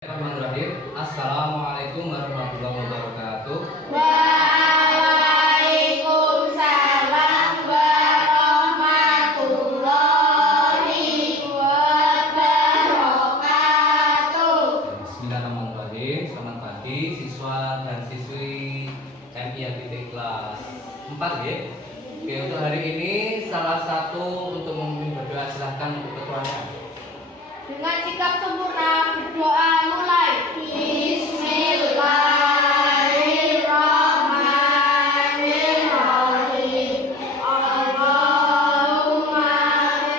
Bismillahirrahmanirrahim. Assalamualaikum warahmatullahi wabarakatuh. Waalaikumsalam warahmatullahi wabarakatuh. Bismillahirrahmanirrahim. Selamat pagi siswa dan siswi MI kelas 4 ya. Oke, untuk hari ini salah satu untuk memimpin berdoa silahkan untuk ketuanya. Dengan sikap sempurna berdoa mulai. Bismillahirrahmanirrahim. Allahumma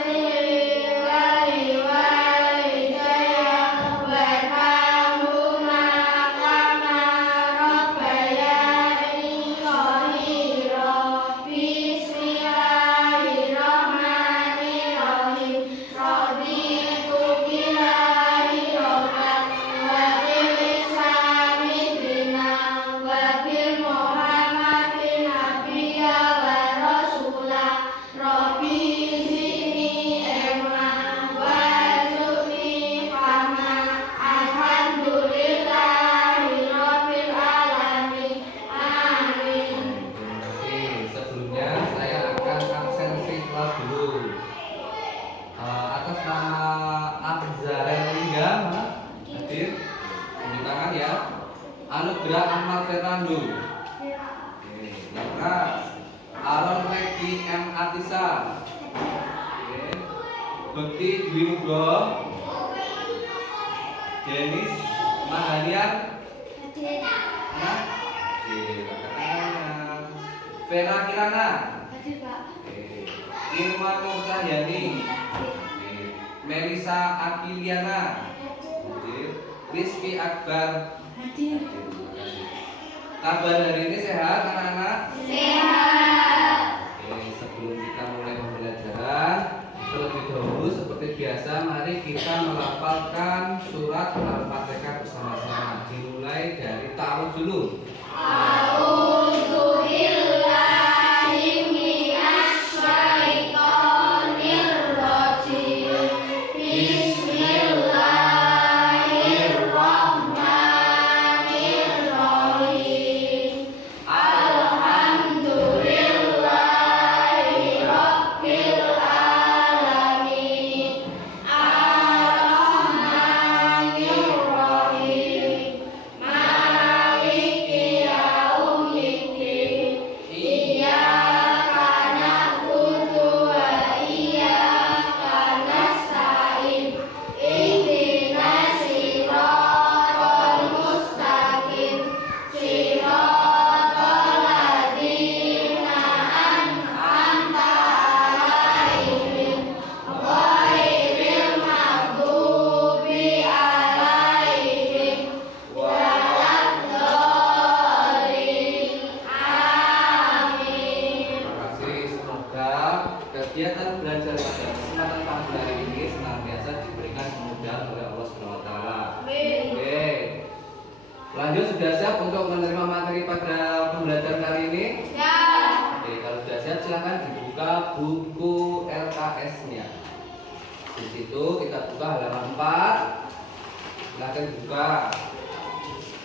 ighfir li walidayya warhamhuma kama rabbayani shaghira. Bismillahirrahmanirrahim. Raditu billahi rabban wa bil islami dinan wa bil muhammadin nabiyya wa rasula. Rabbi zidni ilma warzuqni fahma. Alhamdulillahi rabbil alamin. Amin. Oke, sebelumnya saya akan absensi kelas dulu. Atas nama Abzaren Lingga, hadir, tunjuk tangan ya. Anugerah Ahmad Fernando. Oke, yang keras. Aron Regi M Atisa. Oke, Bekti Dwi Nugroho. Denis Mahalian. Nah, oke, pakai tangannya. Vera Kirana. Hadir, Pak. Oke, Irma Nur Cahyani. Oke, Melisa Akiliana. Oke, Rizky Akbar. Hadir. Terima kasih. Kabar hari ini sehat anak-anak? Sehat. Oke, sebelum kita mulai pembelajaran, terlebih dahulu seperti biasa mari kita melafalkan surat Al-Fatihah bersama-sama. Dimulai dari ta'awudz dulu. A'udzu billahi minasy syaithanir rajim. Bismillahirrahmanirrahim. Alhamdulillahi rabbil alamin. Ar-Rahmanir-Rahim. Maliki yaumiddin. Iyyaka na'budu wa iyyaka nasta'in. Ihdinas siratal mustaqim. Siratal ladzina an'amta 'alaihim ghairil maghdubi 'alaihim waladdallin. Amin. Terima kasih. Semoga kegiatan belajar pada kesempatan pagi hari ini senantiasa diberikan kemudahan oleh Allah Subhanahu wa taala. Amin. Oke. Lanjut, sudah siap untuk menerima materi pada pembelajaran kali ini? Ya. Oke, kalau sudah siap silakan dibuka buku LKS-nya. Di situ kita buka halaman 4. Silakan dibuka.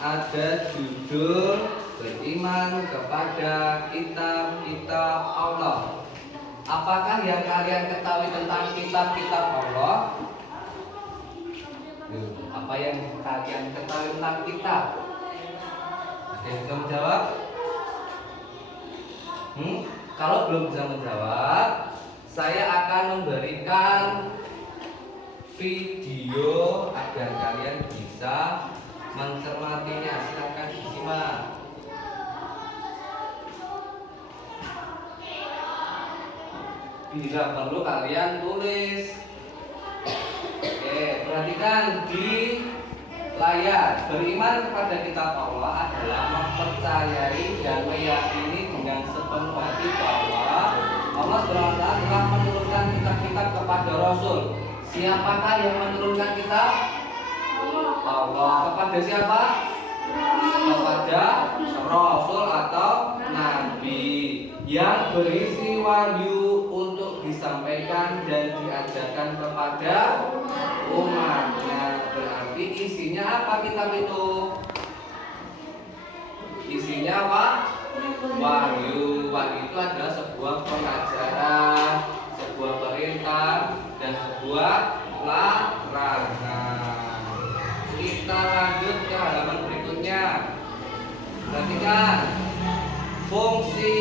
Ada judul beriman kepada kitab-kitab Allah. Apakah yang kalian ketahui tentang kitab-kitab Allah? Apa yang kalian ketahui tentang kitab? Ada yang bisa menjawab? Kalau belum bisa menjawab, saya akan memberikan video agar kalian bisa mencermatinya. Silakan disimak. Bila perlu kalian tulis. Oke, perhatikan di layar. Beriman kepada kitab Allah adalah mempercayai dan meyakini dengan sepenuh hati bahwa Allah SWT telah menurunkan kitab-kitab kepada Rasul. Siapakah yang menurunkan kitab? Allah. Kepada siapa? Kepada Rasul atau Nabi yang berisi wahyu untuk disampaikan dan diajarkan kepada umatnya. Berarti isinya apa kitab itu? Isinya apa? Wahyu. Wahyu itu adalah sebuah pengajaran, sebuah perintah, dan sebuah larangan. Kita lanjut ke halaman berikutnya. Perhatikan fungsi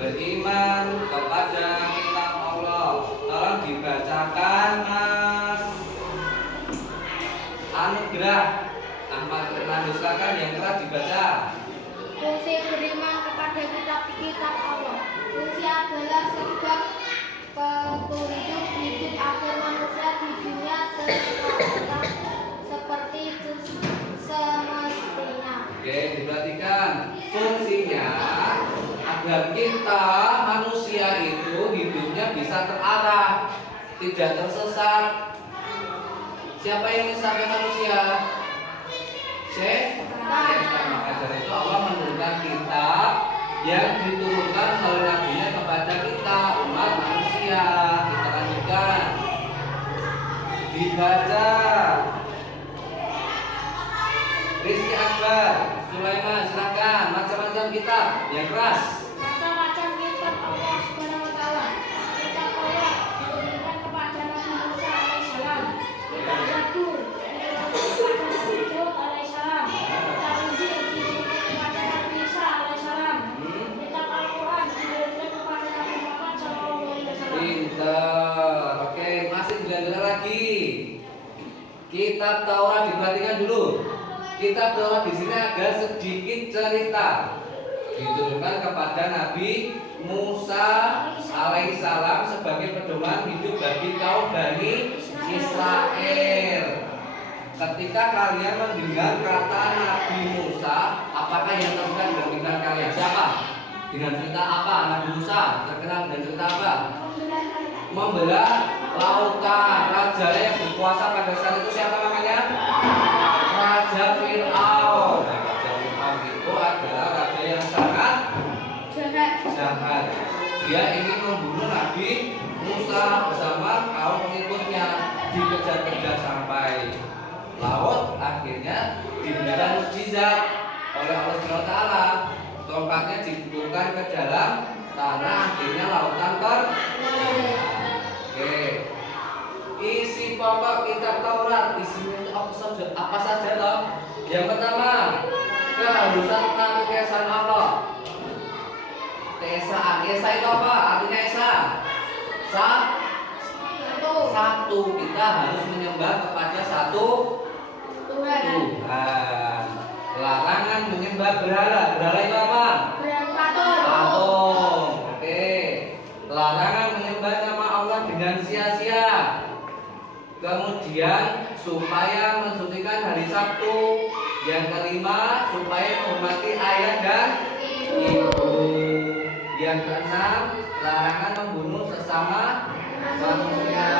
beriman kepada kitab Allah. Tolong dibacakan, Mas Anugrah Ahmad Firman, silakan yang keras dibaca. Fungsi beriman kepada kitab Allah. Fungsi adalah sebab petunjuk hidup agar manusia di dunia tetap seperti semestinya. Oke, diperhatikan fungsinya agar kita manusia itu hidupnya bisa terarah, tidak tersesat. Siapa yang menyesatkan manusia? Setan. Maka dari itu Allah menurunkan kitab yang diturunkan oleh Nabi-Nya kepada kita umat manusia. Kita lanjutkan. Dibaca. Rizky Akbar, Sulaiman, silakan. Macam-macam kitab yang keras. Macam-macam kitab Allah Subhanahu wa taala. Kitab Taurat diberikan kepada Nabi Musa alaihissalam. Kitab Zabur diberikan kepada Nabi Daud alaihissalam. Kitab Injil diberikan kepada Nabi Isa alaihissalam. Kitab Al-Quran diberikan kepada Nabi Muhammad sallallahu alaihi wasallam. Pintar. Oke, masih belajar lagi. Kitab Taurat diperhatikan dulu. Kitab Taurat di sini ada sedikit cerita diturunkan kepada Nabi Musa alaihissalam sebagai pedoman hidup bagi kaum Bani Israel. Ketika kalian mendengar kata Nabi Musa, apakah yang terdengar dalam pikiran kalian? Siapa? Dengan cerita apa Nabi Musa terkenal dengan cerita apa? Membelah lautan. Raja yang berkuasa pada saat itu siapa namanya? Raja Fir'aun. Nah, Raja Fir'aun itu adalah raja yang sangat jahat. Dia ingin membunuh Nabi Musa bersama kaum pengikutnya. Dikejar-kejar sampai laut, akhirnya diberikan mukjizat oleh Allah Subhanahu wa taala. Tongkatnya dibuka ke dalam tanah, akhirnya lautan Oke. Isi pokok kitab Taurat isinya itu apa saja toh? Yang pertama, keharusan taat keesaan Allah. Keesaan, esa itu apa? Artinya esa. Satu. Kita harus menyembah kepada satu Tuhan. Larangan menyembah berhala. Berhala itu apa? Patung. Oke. Larangan menyembah nama Allah dengan sia-sia. Kemudian supaya mensucikan hari Sabtu. Yang kelima, supaya menghormati ayah dan ibu. Yang keenam, larangan membunuh sesama manusia,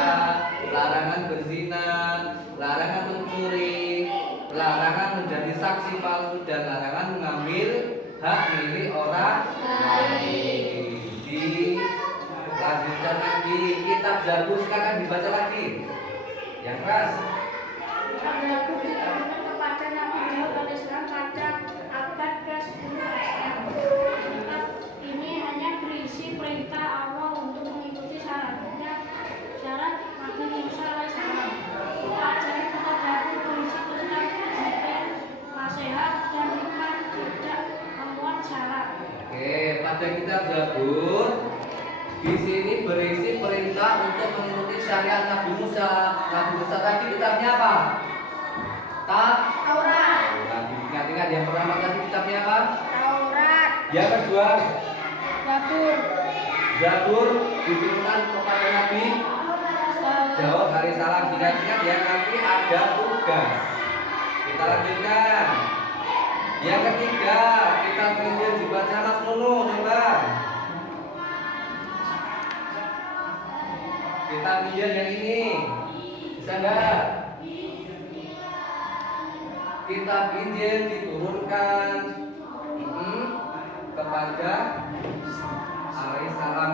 larangan berzina, larangan mencuri, larangan menjadi saksi palsu, dan larangan mengambil hak milik orang lain. Dilanjutkan lagi, kitab Zabur, silakan dibaca lagi. Yang keras. Kitab Zabur diberikan kepada Nabi Daud alaihissalam pada abad ke-10 Masehi. Kitab ini hanya berisi perintah Allah untuk mengikuti syarat Nabi Musa alaihissalam. Kita ajarin kitab Zabur berisi tentang zikir, nasihat, dan hikmah tidak memuat syarat. Oke, pada kitab Zabur di sini berisi perintah untuk mengikuti syariat Nabi Musa. Nabi Musa tadi kitabnya apa? Taurat. Ingat-ingat yang pertama tadi kitabnya apa? Taurat. Yang kedua, Zabur. Zabur diturunkan kepada Nabi Daud alaihissalam. Ingat-ingat ya, nanti ada tugas. Kita lanjutkan. Yang ketiga, kitab Injil dibaca Mas Nunu, coba. Kitab Injil yang ini bisa enggak? Kitab Injil diturunkan kepada alaihissalam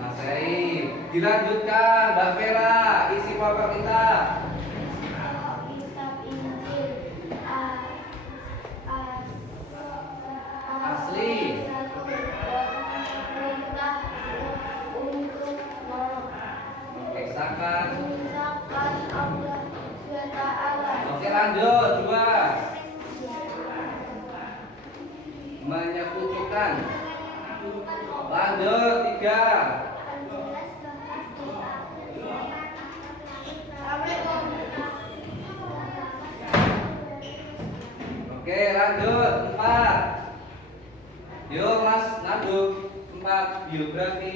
Masehi. Dilanjutkan, Mbak Vera, isi pokok kita. Kitab Injil Asli. Perintah untuk Mengesahkan. mengesahkan Allah SWT. Oke, lanjut. 2. Menyekutukan. Lanjut. 3. Oke, lanjut. 4. Yuk, Mas Naduk. 4. Biografi.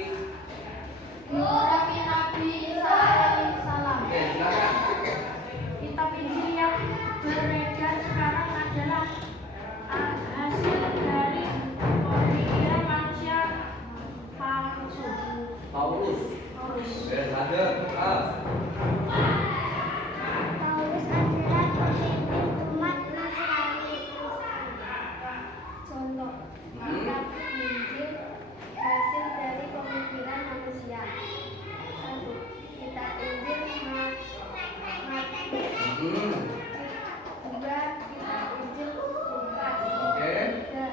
Biografi Nabi Isa alaihissalam. Oke, silakan. Kitab Injil yang beredar sekarang adalah hasil dari pemikiran manusia palsu. Paulus. Oke, lanjut. Paulus adalah pemimpin umat Nasrani. Contoh, kitab Injil hasil dari pemikiran manusia. 1. Kitab Injil Matius. 2. Kitab Injil Lukas. Oke. 3.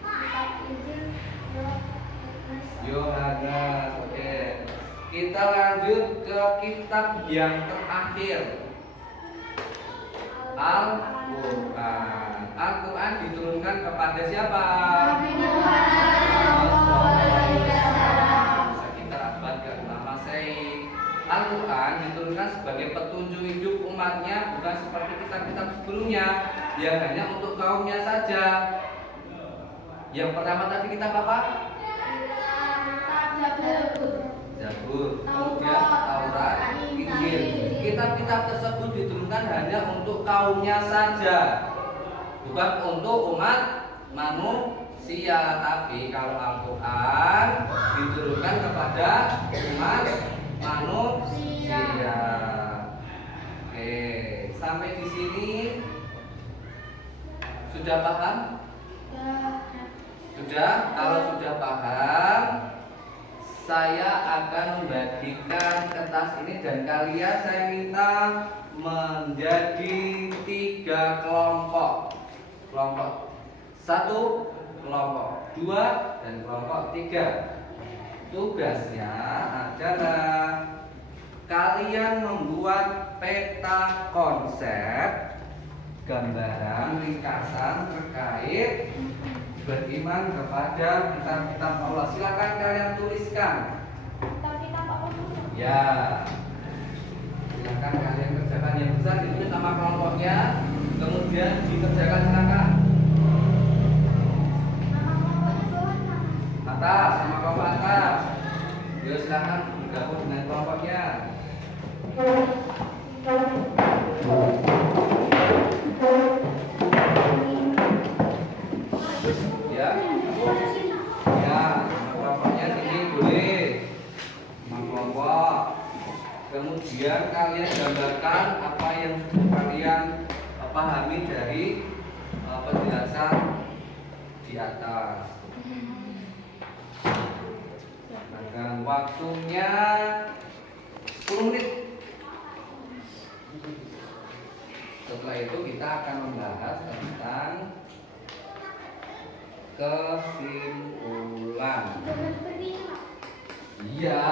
Kitab Injil Yohanes. Yohanes. Oke. Kita lanjut ke kitab yang terakhir. Al-Quran. Al-Quran diturunkan kepada siapa? Nabi Muhammad SAW. Bisa kita abadkan nama saya. Al-Quran diturunkan sebagai petunjuk hidup umatnya, bukan seperti kitab-kitab sebelumnya yang hanya untuk kaumnya saja. Yang pertama tadi kitab apa? Zabur, kemudian Taurat, Injil. Kitab-kitab tersebut diturunkan hanya untuk kaumnya saja, bukan untuk umat manusia. Tapi kalau Al-Quran diturunkan kepada umat manusia. Oke, sampai di sini sudah paham? Sudah? Kalau sudah paham, saya akan membagikan kertas ini dan kalian saya minta menjadi 3 kelompok. Kelompok 1, kelompok 2, dan kelompok 3. Tugasnya adalah kalian membuat peta konsep, gambaran ringkasan terkait beriman kepada kitab-kitab Allah. Silakan kalian tuliskan. Ya, silakan kalian kerjakan yang besar ditulis nama kelompoknya, kemudian dikerjakan silakan. Atas, sama kelompok atas. Yuk silakan bergabung dengan kelompoknya. Ya, ya, sama kelompoknya sini boleh. Sama kelompok. Kemudian kalian gambarkan apa yang sudah kalian pahami dari penjelasan di atas. Dan waktunya 10 menit. Setelah itu kita akan membahas tentang kesimpulan. Iya.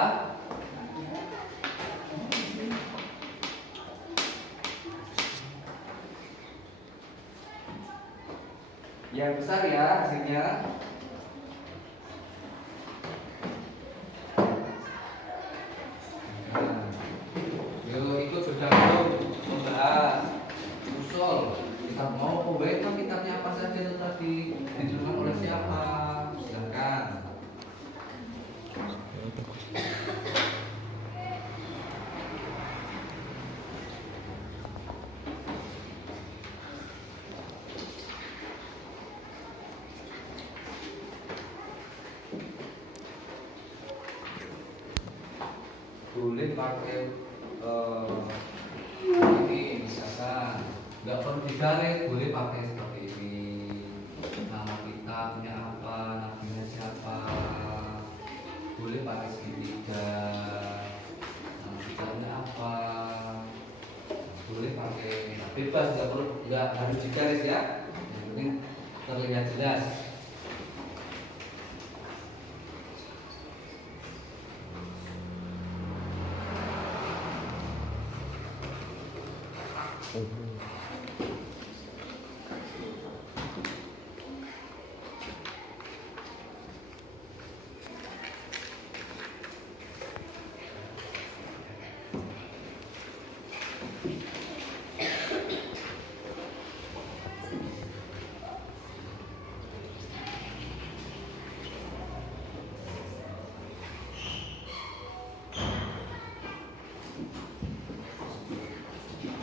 Yang besar ya hasilnya. Nah, yuk ikut bergabung membahas usul. Kita mau pembahasan kitabnya apa saja itu tadi, diterima oleh siapa? Silakan. Boleh pakai ini misalkan nggak perlu digaris, boleh pakai seperti ini. Nama kitabnya apa, nabinya siapa, boleh pakai segitiga. Warna apa? Boleh pakai bebas, nggak harus digaris ya. Yang penting terlihat jelas.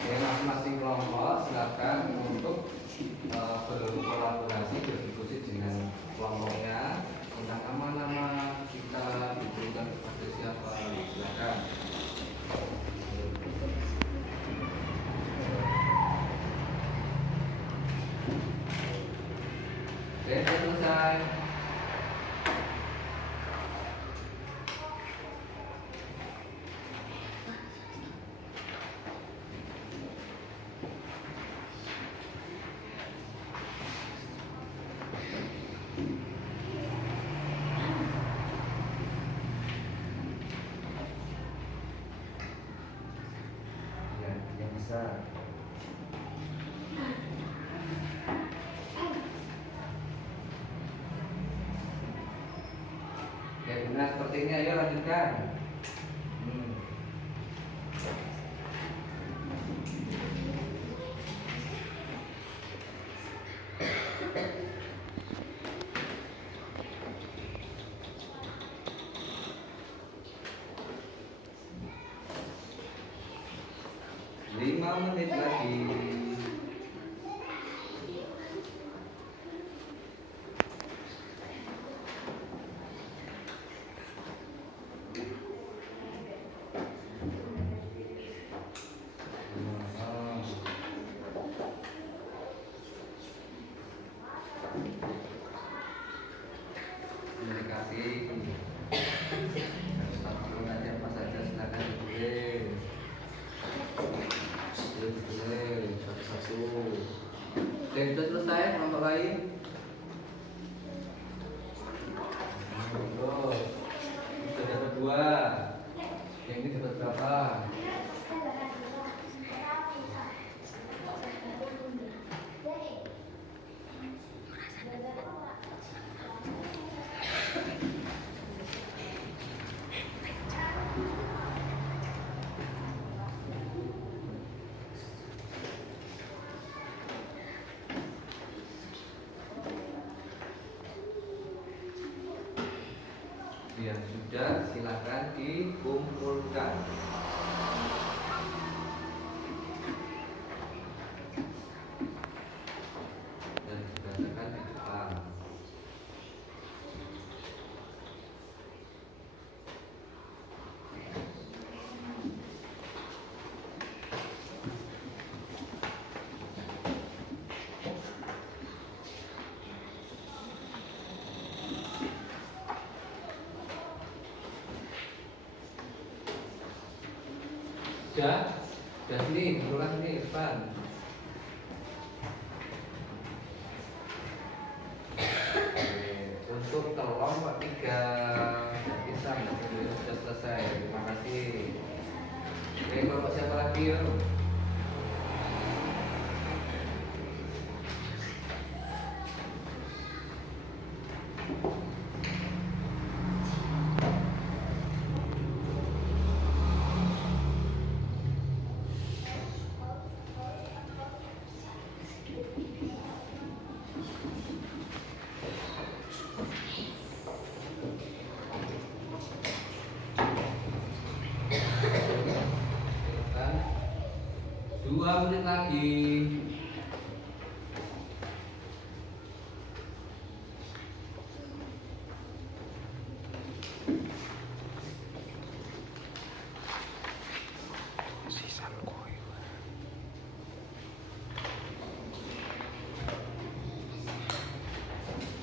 Oke, masing-masing kelompok silakan untuk berkolaborasi berdiskusi dengan kelompoknya tentang nama-nama kita diberikan kepada siapa. Silakan. Oke, sudah selesai. Ya, yang besar. Ya, benar seperti ini. Ayo lanjutkan. Hmm. Lima menit lagi. Komunikasi. Kalau nanti apa saja silakan ditulis. Ditulis satu-satu. Oke, sudah selesai kelompok lain. Terus, sudah dapat 2. Yang ini dapat berapa? Ya sudah, silakan dikumpulkan. Dan dibacakan di depan. Sudah sini, kumpulkan sini depan. Untuk kelompok 3 pisang sudah selesai. Terima kasih. Oke, kelompok siapa lagi yuk? Silakan. 2 menit lagi.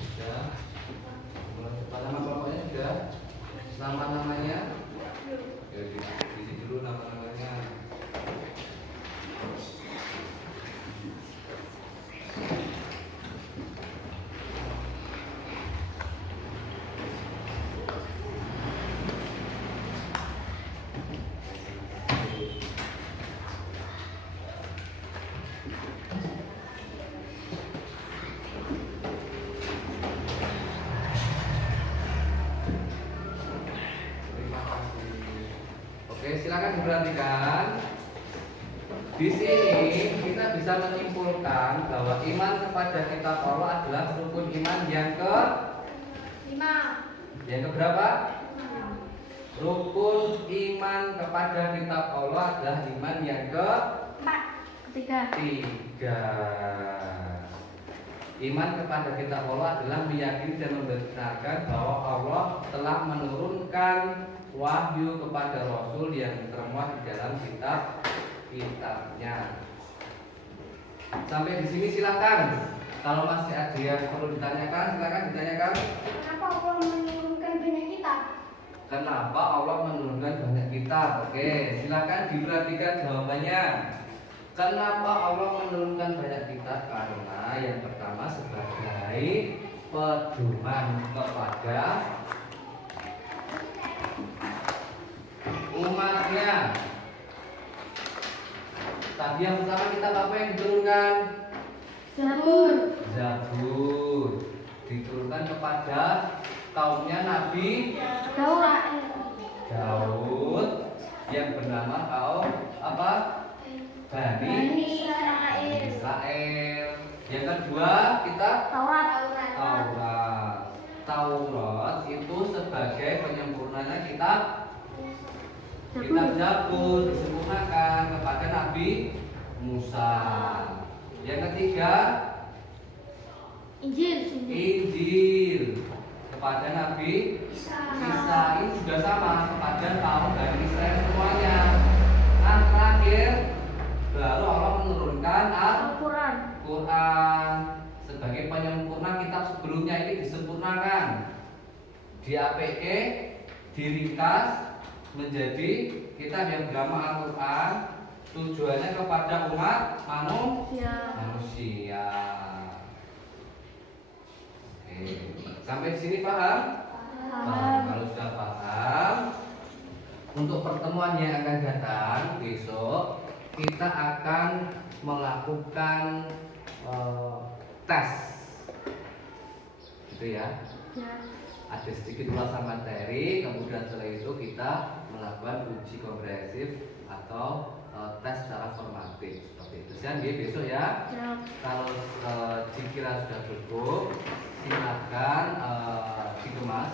Sudah. Mulai depan nama kelompoknya sudah. Nama-namanya. Ya, di sini dulu nama perhatikan. Di sini kita bisa menyimpulkan bahwa iman kepada kitab Allah adalah rukun iman yang ke 5. yang keberapa? Rukun iman kepada kitab Allah adalah iman yang ke 4. 3. Iman kepada kitab Allah adalah meyakini dan membenarkan bahwa Allah telah menurunkan wahyu kepada Rasul yang termuat di dalam kitabnya. Sampai di sini silakan. Kalau masih ada yang perlu ditanyakan, silakan ditanyakan. Kenapa Allah menurunkan banyak kitab? Kenapa Allah menurunkan banyak kitab? Oke, silakan diperhatikan jawabannya. Kenapa Allah menurunkan banyak kitab? Karena yang pertama sebagai pedoman kepada umatnya. Tadi yang pertama kitab apa yang diturunkan? Zabur. Zabur. Diturunkan kepada kaumnya Nabi Daud yang bernama kaum apa? Bani Israel. Yang kedua kita Taurat itu sebagai penyempurnanya kitab Zabur disempurnakan kepada Nabi Musa. Yang ketiga Injil kepada Nabi Isa. Ini juga sama kepada kaum Bani Israel semuanya. Nah, terakhir baru Allah menurunkan Al-Quran sebagai penyempurna kitab sebelumnya. Ini disempurnakan, di-APK, diringkas menjadi kitab yang bernama Al-Quran. Tujuannya kepada umat manusia. Oke. Sampai di sini paham? Kalau sudah paham, untuk pertemuan yang akan datang besok kita akan melakukan tes, gitu ya. Ada sedikit ulasan materi, kemudian setelah itu kita melakukan uji komprehensif atau tes secara formatif seperti itu. Jadi besok ya. Kalau dikira sudah cukup, silakan dikemas.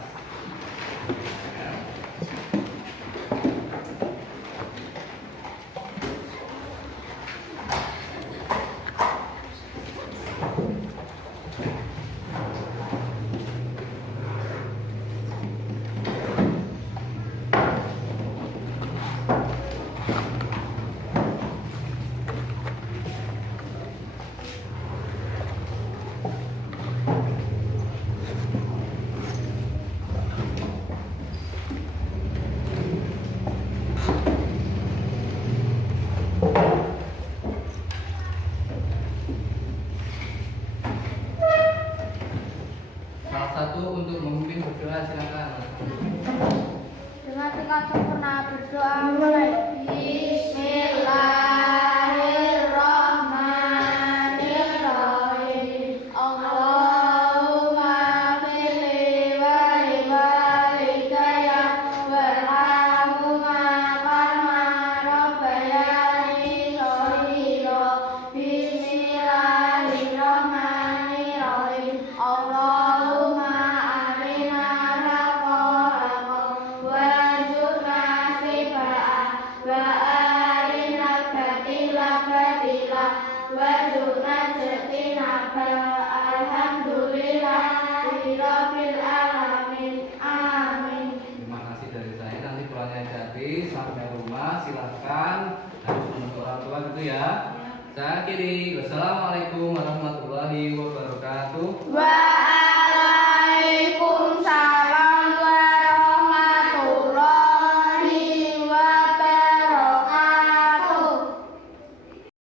Salah satu untuk memimpin berdoa silakan. Dengan sempurna berdoa mulai. Bismillahirrahmanirrahim. Allahumma firli wa li walidayya warhamhuma kama rabbayani shaghira. Bismillahirrahmanirrahim. Allahumma arina haqqan warzuqna ittiba'ah wa arina batila batila warzuqna ijtinabah. Alhamdulillahirabbil alamin. Amin. Terima kasih dari saya. Nanti pulangnya jadi sampai rumah silakan harus menuntut orang tua gitu ya. Saya akhiri. Wassalamualaikum warahmatullahi wabarakatuh.